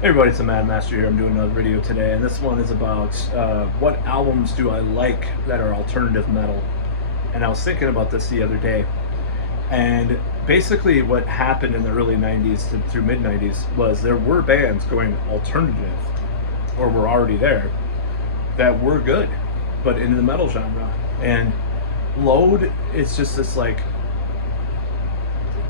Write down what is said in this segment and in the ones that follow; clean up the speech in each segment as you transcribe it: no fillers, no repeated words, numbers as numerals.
Hey everybody, it's the Mad Master here. I'm doing another video today, and this one is about what albums do I like that are alternative metal. And I was thinking about this the other day, and basically what happened in the early 90s through mid 90s was there were bands going alternative, or were already there, that were good, but in the metal genre. And Load is just this like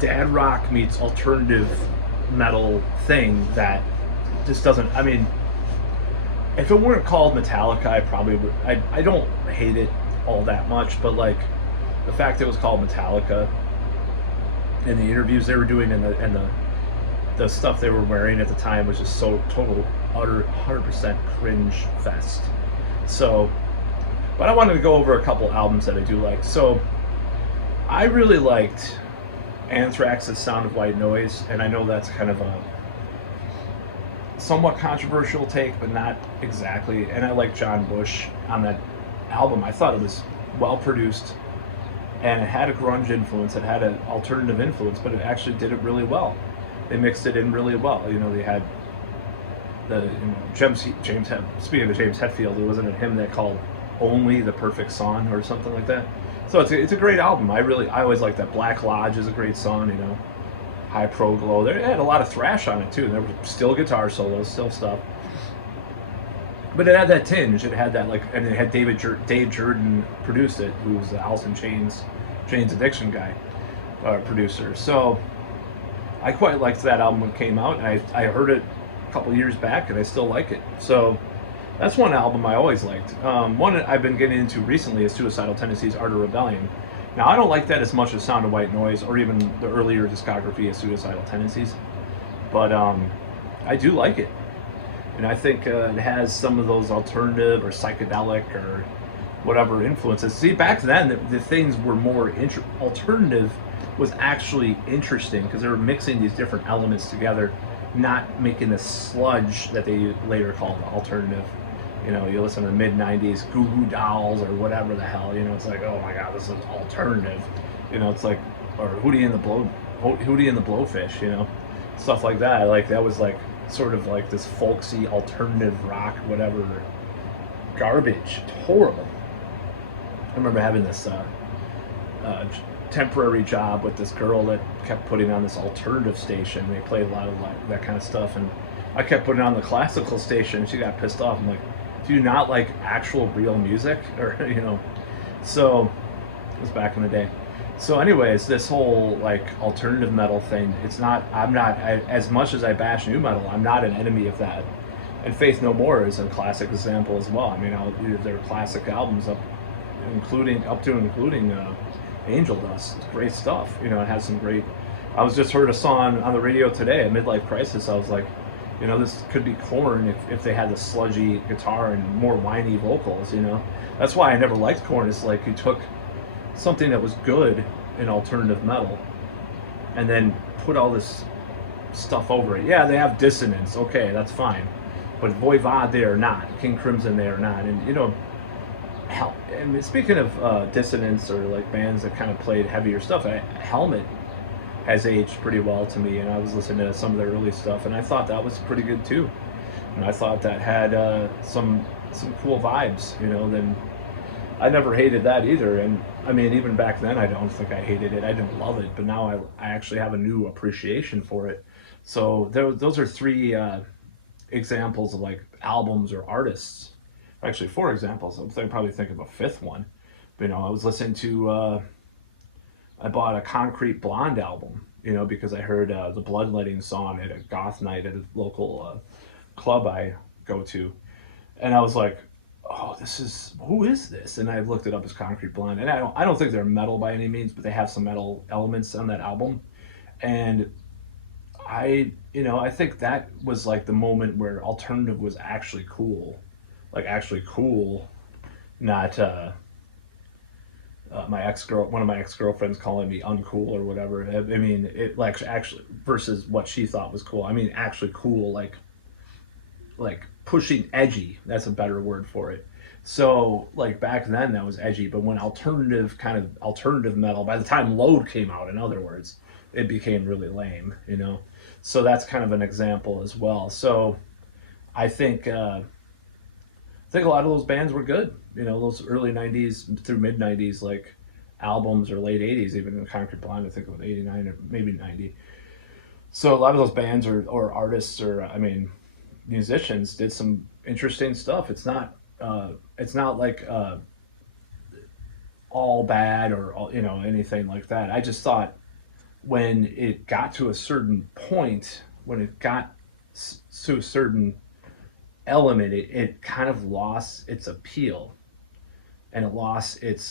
dad rock meets alternative metal thing that just doesn't. I mean, if it weren't called Metallica, I probably would. I don't hate it all that much, but like the fact it was called Metallica and the interviews they were doing and the stuff they were wearing at the time was just so total utter 100% cringe fest. So, but I wanted to go over a couple albums that I do like. So, I really liked Anthrax's Sound of White Noise, and I know that's kind of a somewhat controversial take, but not exactly. And I like John Bush on that album. I thought it was well produced, and it had a grunge influence. It had an alternative influence, but it actually did it really well. They mixed it in really well. You know, they had James speaking of James Hetfield, wasn't it him that called "Only the Perfect Song" or something like that? So it's a great album. I always like that. Black Lodge is a great song. You know, High Pro Glow. They had a lot of thrash on it too. There were still guitar solos, still stuff. But it had that tinge. It had that and it had Dave Jordan produced it, who was the Alice in Chains Addiction guy, producer. So I quite liked that album when it came out, and I heard it a couple years back, and I still like it. So that's one album I always liked. One I've been getting into recently is Suicidal Tendencies' Art of Rebellion. Now, I don't like that as much as Sound of White Noise or even the earlier discography of Suicidal Tendencies, but I do like it. And I think it has some of those alternative or psychedelic or whatever influences. See, back then, the things were more alternative was actually interesting because they were mixing these different elements together, not making the sludge that they later called alternative. You know, you listen to the mid '90s Goo Goo Dolls or whatever the hell. You know, it's like, oh my god, this is alternative. You know, it's like, or Hootie and the Blowfish. You know, stuff like that. Like that was like sort of like this folksy alternative rock, whatever garbage. Horrible. I remember having this temporary job with this girl that kept putting on this alternative station. They played a lot of like that kind of stuff, and I kept putting on the classical station. She got pissed off. I'm like, do you not like actual real music? Or you know, so it was back in the day. So anyways, this whole like alternative metal thing, as much as I bash new metal, I'm not an enemy of that. And Faith No More is a classic example as well. I mean, their classic albums up to including Angel Dust. It's great stuff. You know, it has some great. I was just heard a song on the radio today, a Midlife Crisis. I was like, you know, this could be Korn if they had the sludgy guitar and more whiny vocals. You know, that's why I never liked Korn. It's like you took something that was good in alternative metal and then put all this stuff over it. Yeah, they have dissonance. Okay, that's fine. But Voivod, they are not. King Crimson, they are not. And you know, hell, I mean, speaking of dissonance or like bands that kind of played heavier stuff, Helmet has aged pretty well to me, and I was listening to some of their early stuff, and I thought that was pretty good too. And I thought that had some cool vibes, you know. Then I never hated that either, and I mean, even back then, I don't think I hated it. I didn't love it, but now I actually have a new appreciation for it. So those are three examples of like albums or artists. Actually, four examples. I'm probably thinking of a fifth one. But, you know, I was listening to. I bought a Concrete Blonde album, you know, because I heard the Bloodletting song at a goth night at a local club I go to, and I was like, "Oh, who is this?" And I looked it up as Concrete Blonde, and I don't think they're metal by any means, but they have some metal elements on that album, and I think that was like the moment where alternative was actually cool, like actually cool, not. One of my ex-girlfriends calling me uncool or whatever. I mean, it like actually versus what she thought was cool. I mean, actually cool, like pushing edgy. That's a better word for it. So like back then that was edgy, but when alternative metal, by the time Load came out, in other words, it became really lame, you know. So that's kind of an example as well. So I think a lot of those bands were good. You know, those early '90s through mid '90s, like albums, or late '80s, even in Concrete Blonde, I think it was '89 or maybe '90. So a lot of those bands or artists or I mean musicians did some interesting stuff. It's not like all bad or all, anything like that. I just thought when it got to a certain point, when it got to a certain element, it kind of lost its appeal, and it lost its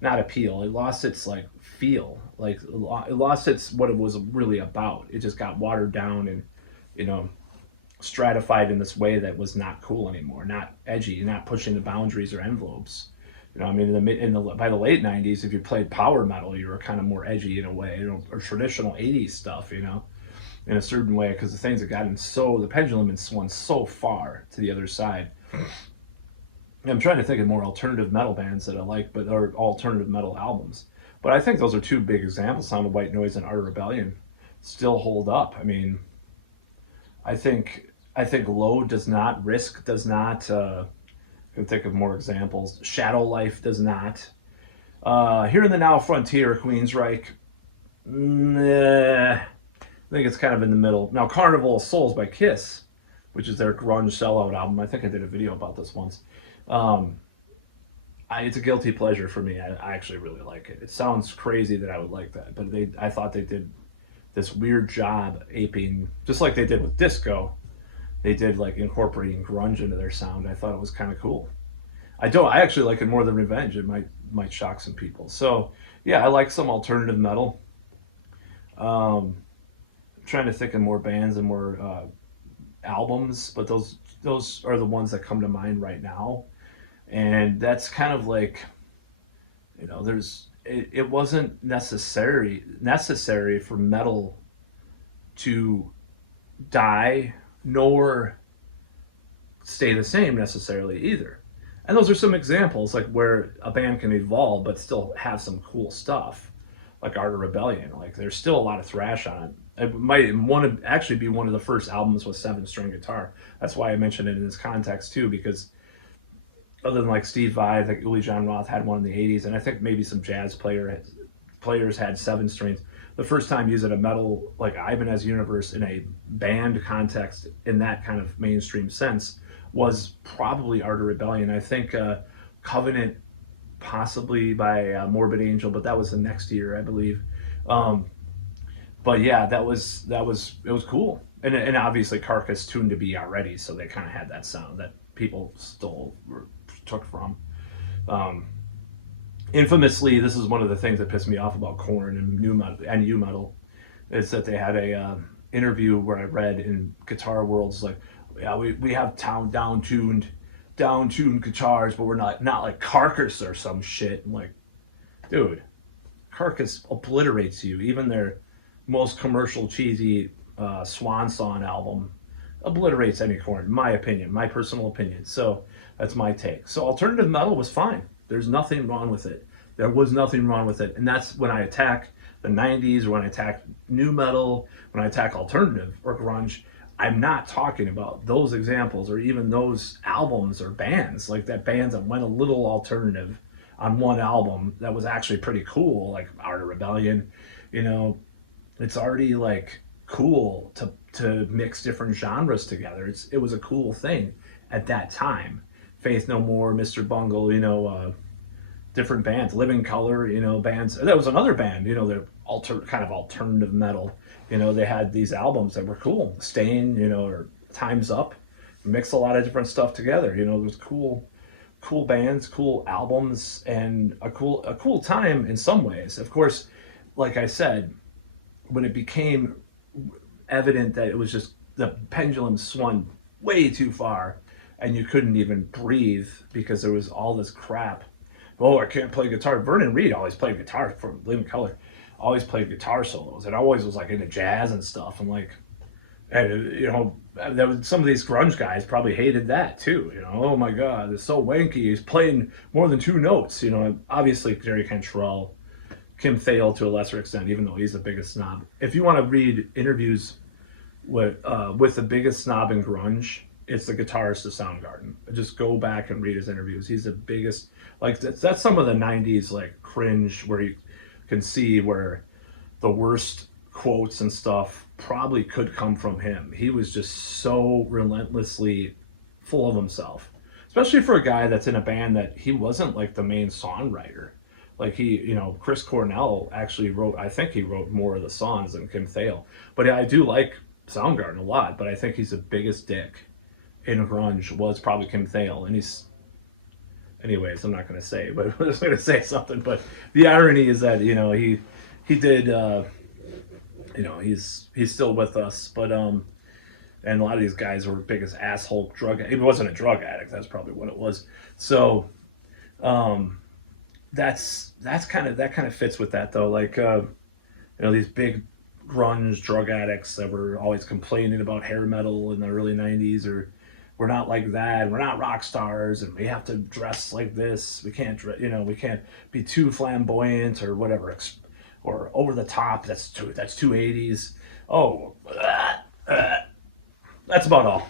not appeal. It lost its like feel, like it lost its what it was really about. It just got watered down and you know stratified in this way that was not cool anymore, not edgy, not pushing the boundaries or envelopes. I mean, by the late '90s, if you played power metal, you were kind of more edgy in a way, or traditional '80s stuff, in a certain way, because the things had gotten the pendulum had swung so far to the other side. I'm trying to think of more alternative metal bands that I like, or alternative metal albums. But I think those are two big examples. Sound of White Noise and Art of Rebellion still hold up. I mean, I think Load does not. Risk does not. I can think of more examples. Shadow Life does not. Here in the Now Frontier, Queensryche. Nah, I think it's kind of in the middle. Now, Carnival of Souls by Kiss, which is their grunge sellout album. I think I did a video about this once. Um, it's a guilty pleasure for me. I actually really like it. It sounds crazy that I would like that, but I thought they did this weird job aping, just like they did with disco. They did like incorporating grunge into their sound. I thought it was kind of cool. I actually like it more than Revenge. It might shock some people. So yeah, I like some alternative metal. Um, I'm trying to think of more bands and more albums, but those are the ones that come to mind right now. And that's kind of like it wasn't necessary for metal to die nor stay the same necessarily either. And those are some examples like where a band can evolve but still have some cool stuff, like Art of Rebellion. Like there's still a lot of thrash on it. It might want to actually be one of the first albums with 7-string guitar. That's why I mentioned it in this context too, because other than like Steve Vai, I think Uli John Roth had one in the '80s, and I think maybe some players had 7 strings. The first time using a metal like Ibanez Universe in a band context in that kind of mainstream sense was probably Art of Rebellion. I think Covenant possibly by Morbid Angel, but that was the next year, I believe. Um, but yeah, it was cool, and obviously Carcass tuned to be already, so they kind of had that sound that people stole or took from. Um, Infamously, this is one of the things that pissed me off about Korn and nu metal, is that they had a interview where I read in Guitar World's like, yeah, we have down tuned guitars, but we're not like Carcass or some shit. I'm like, dude, Carcass obliterates you. Even their most commercial cheesy Swan Song album obliterates any Korn, in my opinion, my personal opinion. So that's my take. So alternative metal was fine. There's nothing wrong with it. There was nothing wrong with it. And that's when I attack the '90s, or when I attack nu metal, when I attack alternative or grunge. I'm not talking about those examples or even those albums or bands, like that bands that went a little alternative on one album that was actually pretty cool, like Art of Rebellion. You know, it's already like cool to mix different genres together. It was a cool thing at that time. Faith No More, Mr. Bungle, different bands, Living Color, bands. That was another band, they're kind of alternative metal. They had these albums that were cool. Stain, or Time's Up, mix a lot of different stuff together. There was cool bands, cool albums, and a cool time in some ways. Of course, like I said, when it became evident that it was just the pendulum swung way too far and you couldn't even breathe because there was all this crap. Oh, I can't play guitar. Vernon Reid always played guitar from Living Color, always played guitar solos, and always was like into jazz and stuff. I'm like, and some of these grunge guys probably hated that too. Oh my God, it's so wanky. He's playing more than 2 notes. Obviously Jerry Cantrell Kim Thale to a lesser extent, even though he's the biggest snob. If you want to read interviews with the biggest snob in grunge, it's the guitarist of Soundgarden. Just go back and read his interviews. He's the biggest. Like that's some of the '90s like cringe where you can see where the worst quotes and stuff probably could come from him. He was just so relentlessly full of himself, especially for a guy that's in a band that he wasn't like the main songwriter. Like Chris Cornell actually wrote. I think he wrote more of the songs than Kim Thale. But I do like Soundgarden a lot. But I think he's the biggest dick in grunge was probably Kim Thale, and he's. Anyways, I'm not going to say, but I was going to say something. But the irony is that he did. He's still with us, but and a lot of these guys were biggest asshole drug. He wasn't a drug addict. That's probably what it was. So, that kind of fits with that though. Like these big grunge drug addicts that were always complaining about hair metal in the early '90s, or we're not like that. We're not rock stars, and we have to dress like this. We can't, we can't be too flamboyant or whatever, or over the top. That's too '80s. Oh, that's about all.